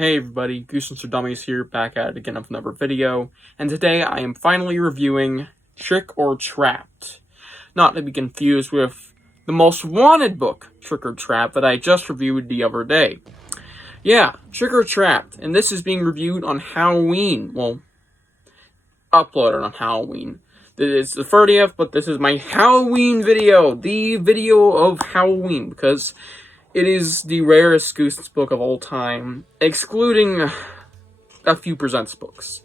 Hey everybody, Goosebumps are Dummies here, back at it again with another video, and today I am finally reviewing Trick or Trapped. Not to be confused with the most wanted book, Trick or Trapped, that I just reviewed the other day. Yeah, Trick or Trapped, and this is being reviewed on Halloween. Well, uploaded on Halloween. It's the 30th, but this is my Halloween video, the video of Halloween, because it is the rarest Goosebumps book of all time, excluding a few Presents books.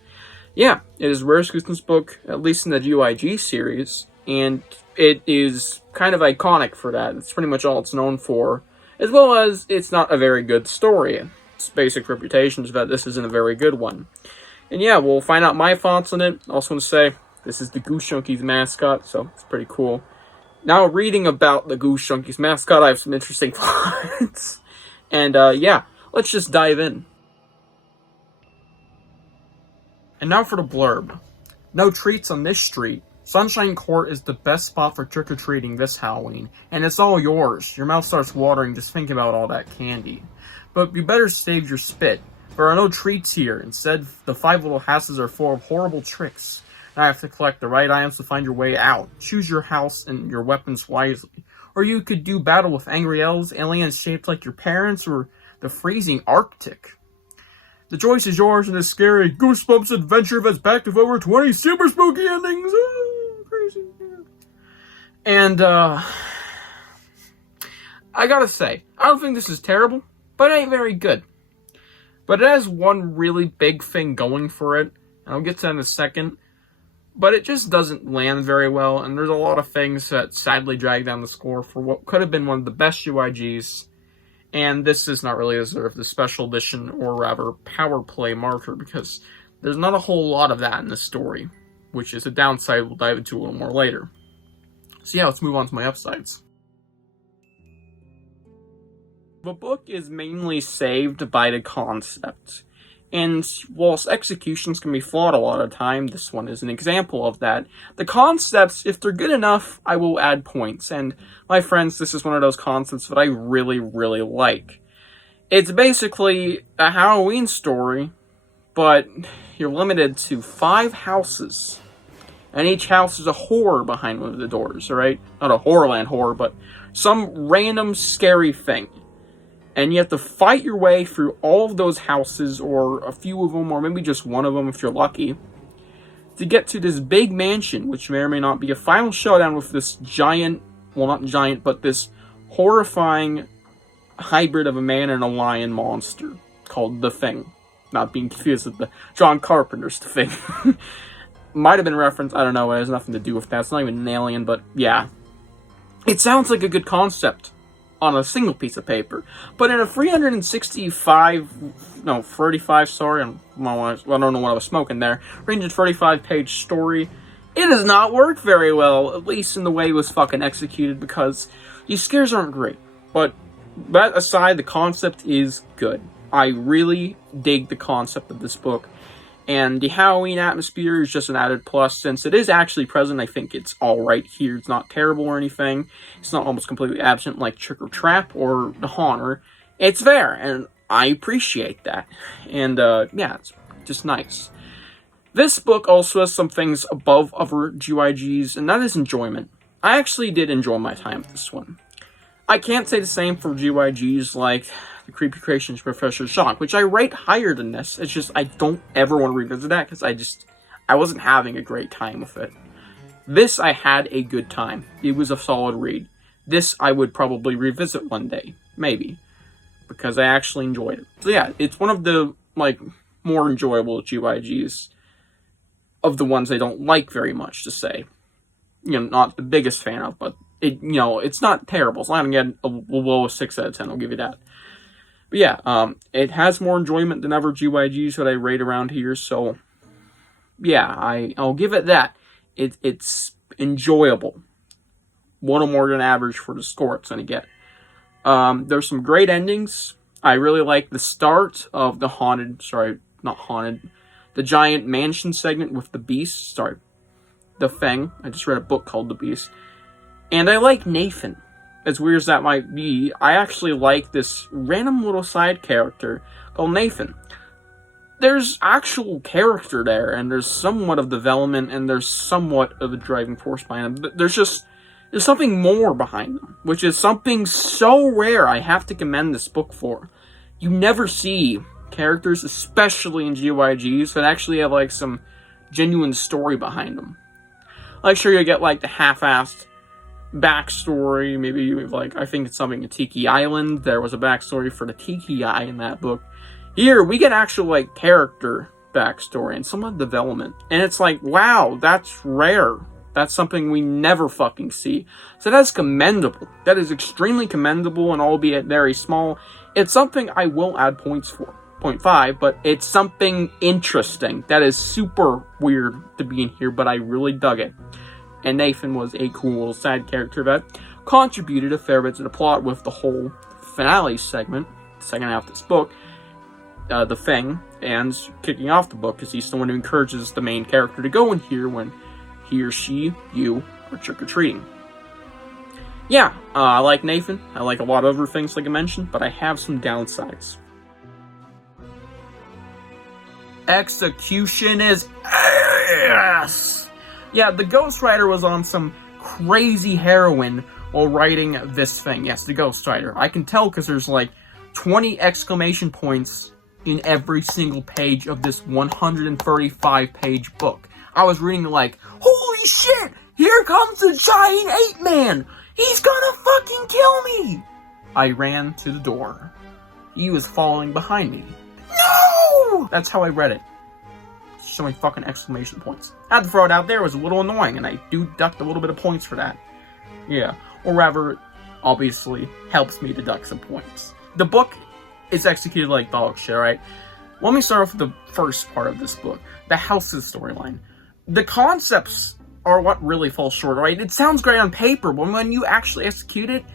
Yeah, it is the rarest Goosebumps book, at least in the GYG series, and it is kind of iconic for that. It's pretty much all it's known for, as well as it's not a very good story. Its basic reputation is that this isn't a very good one. And yeah, we'll find out my thoughts on it. I also want to say, this is the Goose Junkies mascot, so it's pretty cool. Now, reading about the Goose Junkies mascot, I have some interesting thoughts. And, yeah, let's just dive in. And now for the blurb. No treats on this street. Sunshine Court is the best spot for trick-or-treating this Halloween. And it's all yours. Your mouth starts watering just thinking about all that candy. But you better save your spit. There are no treats here. Instead, the 5 little houses are full of horrible tricks. I have to collect the right items to find your way out. Choose your house and your weapons wisely. Or you could do battle with angry elves, aliens shaped like your parents, or the freezing Arctic. The choice is yours in this scary Goosebumps adventure that's packed with over 20 super spooky endings. Oh, crazy. And, I gotta say, I don't think this is terrible, but it ain't very good. But it has one really big thing going for it, and I'll get to that in a second. But it just doesn't land very well, and there's a lot of things that sadly drag down the score for what could have been one of the best UIGs, and this does not really deserve the special edition, or rather, power play marker, because there's not a whole lot of that in the story, which is a downside we'll dive into a little more later. So yeah, let's move on to my upsides. The book is mainly saved by the concept. And whilst executions can be flawed a lot of the time, this one is an example of that. The concepts, if they're good enough, I will add points. And my friends, this is one of those concepts that I really, really like. It's basically a Halloween story, but you're limited to 5 houses. And each house is a horror behind one of the doors, alright? Not a Horrorland horror, but some random scary thing. And you have to fight your way through all of those houses, or a few of them, or maybe just one of them if you're lucky, to get to this big mansion, which may or may not be a final showdown with this giant, well, not giant, but this horrifying hybrid of a man and a lion monster called The Thing. Not being confused with the John Carpenter's The Thing. Might have been referenced, I don't know, it has nothing to do with that. It's not even an alien, but yeah. It sounds like a good concept on a single piece of paper, but in a 35, sorry, I don't know what I was smoking there, 335 page story, it does not work very well, at least in the way it was fucking executed, because these scares aren't great. But that aside, the concept is good. I really dig the concept of this book, and the Halloween atmosphere is just an added plus. Since it is actually present, I think it's alright here. It's not terrible or anything. It's not almost completely absent like Trick or Trap or The Haunter. It's there, and I appreciate that. And, yeah, it's just nice. This book also has some things above other GYGs, and that is enjoyment. I actually did enjoy my time with this one. I can't say the same for GYGs like The Creepy Creations Professor Shock, which I rate higher than this. It's just, I don't ever want to revisit that, because I wasn't having a great time with it. This, I had a good time. It was a solid read. This, I would probably revisit one day. Maybe. Because I actually enjoyed it. So yeah, it's one of the, like, more enjoyable GYGs of the ones I don't like very much, to say. You know, not the biggest fan of, but it, you know, it's not terrible. It's not going to get a low 6 out of 10, I'll give you that. But yeah, it has more enjoyment than other GYGs that I rate around here, so yeah, I'll give it that. It's enjoyable. One more than average for the score it's going to get. There's some great endings. I really like the start of the the giant mansion segment with the beast. The Thing. I just read a book called The Beast. And I like Nathan. as weird as that might be, I actually like this random little side character called Nathan. There's actual character there, and there's somewhat of development, and there's somewhat of a driving force behind them. There's something more behind them, which is something so rare I have to commend this book for. You never see characters, especially in GYGs, that actually have, like, some genuine story behind them. Like, sure, you get, like, the half-assed backstory, maybe you have, like, I think it's something in Tiki Island, there was a backstory for the Tiki Eye in that book. Here, we get actual, like, character backstory and somewhat development. And it's like, wow, that's rare. That's something we never fucking see. So that's commendable. That is extremely commendable, and albeit very small. It's something I will add points for. 0.5, but it's something interesting. That is super weird to be in here, but I really dug it. And Nathan was a cool side character that contributed a fair bit to the plot with the whole finale segment, second half of this book, the thing, and kicking off the book, because he's the one who encourages the main character to go in here when he or she, you, are trick-or-treating. Yeah, I like Nathan. I like a lot of other things like I mentioned, but I have some downsides. Execution is ass! Yeah, the ghostwriter was on some crazy heroin while writing this thing. Yes, the ghostwriter. I can tell because there's like 20 exclamation points in every single page of this 135-page book. I was reading like, holy shit! Here comes the giant ape-man! He's gonna fucking kill me! I ran to the door. He was following behind me. No! That's how I read it. So many fucking exclamation points. I had to throw it out there. It was a little annoying, and I do deduct a little bit of points for that. Yeah. Or rather, obviously, helps me deduct some points. The book is executed like dog shit, right? Let me start off with the first part of this book. The house's storyline. The concepts are what really falls short, right? It sounds great on paper, but when you actually execute it,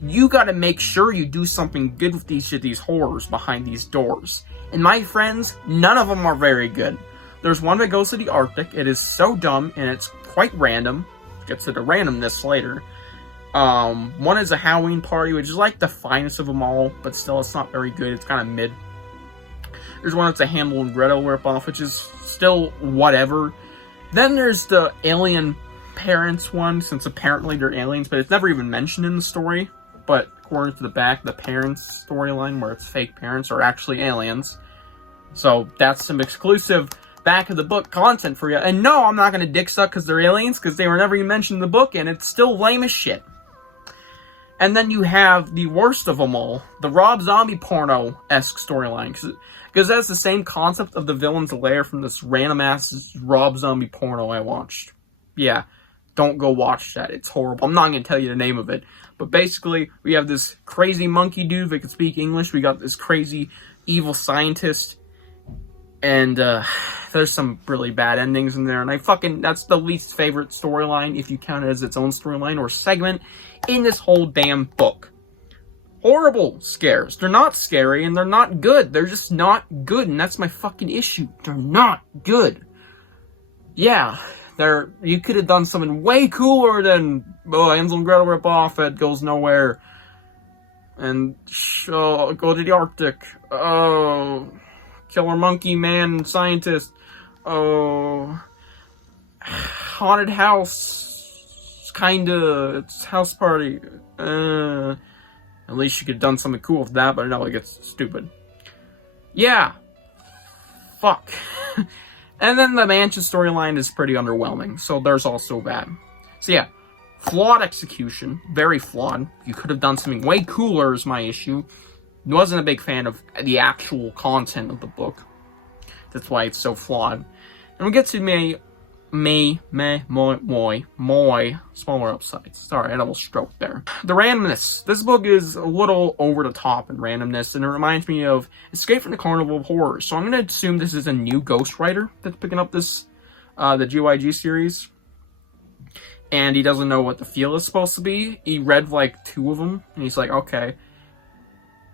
you gotta make sure you do something good with these horrors behind these doors. And my friends, none of them are very good. There's one that goes to the Arctic. It is so dumb, and it's quite random. Gets to the randomness later. One is a Halloween party, which is like the finest of them all, but still it's not very good. It's kind of mid. There's one that's a Hansel and Gretel ripoff, which is still whatever. Then there's the alien parents one, since apparently they're aliens, but it's never even mentioned in the story. But according to the back, the parents storyline, where it's fake parents, are actually aliens. So that's some exclusive back of the book content for you. And no, I'm not going to dick suck because they're aliens, because they were never even mentioned in the book, and it's still lame as shit. And then you have the worst of them all, the Rob Zombie porno-esque storyline, because that's the same concept of the villain's lair from this random-ass Rob Zombie porno I watched. Yeah, don't go watch that. It's horrible. I'm not going to tell you the name of it. But basically, we have this crazy monkey dude that can speak English. We got this crazy evil scientist. And there's some really bad endings in there. And that's the least favorite storyline, if you count it as its own storyline or segment, in this whole damn book. Horrible scares. They're not scary, and they're not good. They're just not good, and that's my fucking issue. They're not good. Yeah, you could have done something way cooler than Hansel and Gretel ripoff that goes nowhere. And go to the Arctic. Killer monkey man scientist. Haunted house. Kinda. It's house party. At least you could have done something cool with that, but I know it gets stupid. Yeah. Fuck. And then the mansion storyline is pretty underwhelming, so there's also that. So yeah, flawed execution, very flawed. You could have done something way cooler is my issue. Wasn't a big fan of the actual content of the book. That's why it's so flawed. And we get to my smaller upsides. Sorry, I had a little stroke there. The randomness. This book is a little over the top in randomness, and it reminds me of Escape from the Carnival of Horrors. So I'm going to assume this is a new ghostwriter that's picking up this, the GYG series. And he doesn't know what the feel is supposed to be. He read like 2 of them, and he's like, okay.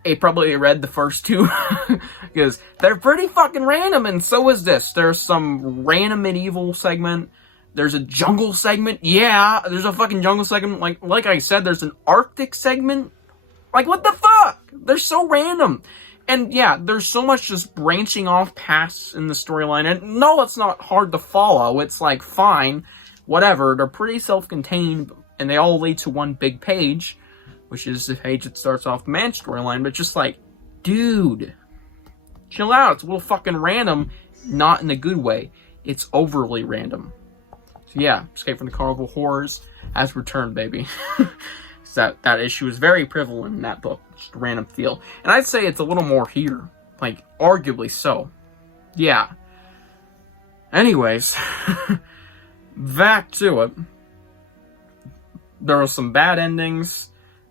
He probably read the first 2, because they're pretty fucking random, and so is this. There's some random medieval segment, There's a jungle segment. Yeah, there's a fucking jungle segment. Like I said, there's an Arctic segment. Like, what the fuck? They're so random. And yeah, there's so much just branching off paths in the storyline. And no, it's not hard to follow. It's like, fine, whatever. They're pretty self-contained, and they all lead to one big page, which is the page that starts off the main storyline. But just like, dude, chill out. It's a little fucking random, not in a good way. It's overly random. So yeah, Escape from the Carnival Horrors has returned, baby. That issue is very prevalent in that book. Just a random feel. And I'd say it's a little more here. Like, arguably so. Yeah. Anyways, back to it. There were some bad endings.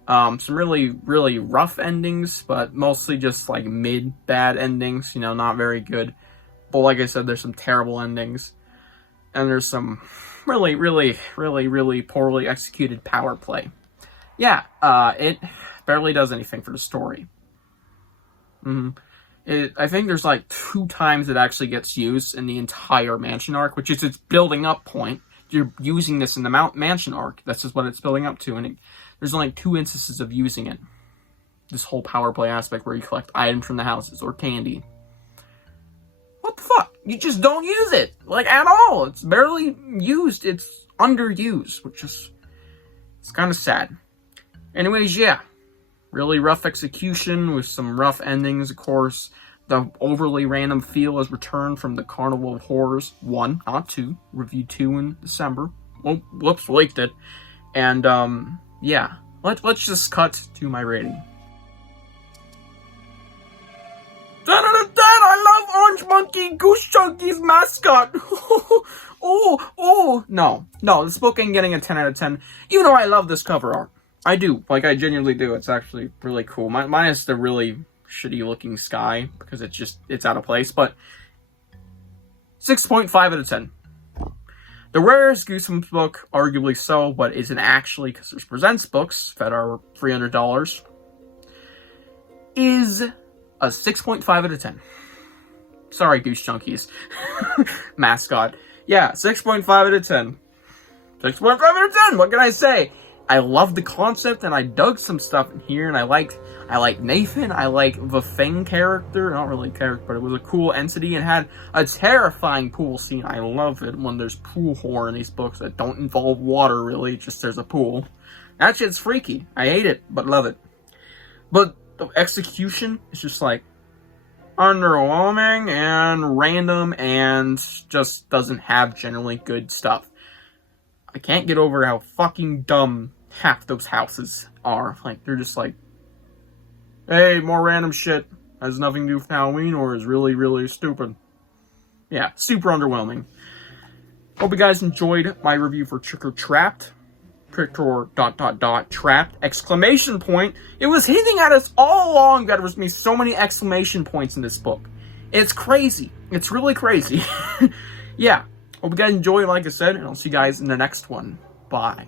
Some really, really rough endings, but mostly just like mid-bad endings. You know, not very good. But like I said, there's some terrible endings. And there's some really, really, really, really poorly executed power play. Yeah, it barely does anything for the story. I think there's like 2 times it actually gets used in the entire mansion arc, which is its building up point. You're using this in the mansion arc. That's just what it's building up to, and there's only 2 instances of using it. This whole power play aspect where you collect items from the houses or candy. What the fuck? You just don't use it, like, at all. It's barely used. It's underused, which is, it's kind of sad. Anyways, yeah, really rough execution with some rough endings, of course. The overly random feel has returned from the Carnival of Horrors 1, not 2. Review 2 in December. Oh, whoops, leaked it. And, yeah, let's just cut to my rating. 10 out of 10! I love Orange Monkey, Goose Chunky's mascot! No, this book ain't getting a 10 out of 10. Even though I love this cover art. I do. Like, I genuinely do. It's actually really cool. Minus the really shitty looking sky, because it's out of place, but 6.5 out of 10. The rarest Goosebumps book, arguably so, but isn't actually, because there's Presents books that are $300, is a 6.5 out of 10. Sorry, Goose Chunkies. Mascot. Yeah, 6.5 out of 10. 6.5 out of 10! What can I say? I love the concept, and I dug some stuff in here, and I like Nathan, I like the Thing character, not really a character, but it was a cool entity, and had a terrifying pool scene. I love it when there's pool horror in these books that don't involve water, really, just there's a pool. That shit's freaky. I hate it, but love it. But the execution is just like underwhelming and random, and just doesn't have generally good stuff. I can't get over how fucking dumb half those houses are. Like, they're just like, hey, more random shit. Has nothing to do with Halloween or is really, really stupid. Yeah, super underwhelming. Hope you guys enjoyed my review for Trick or Trapped. Trick or ... trapped, exclamation point. It was hinting at us all along that there was going to be so many exclamation points in this book. It's crazy. It's really crazy. Yeah. Hope you guys enjoy, like I said, and I'll see you guys in the next one. Bye.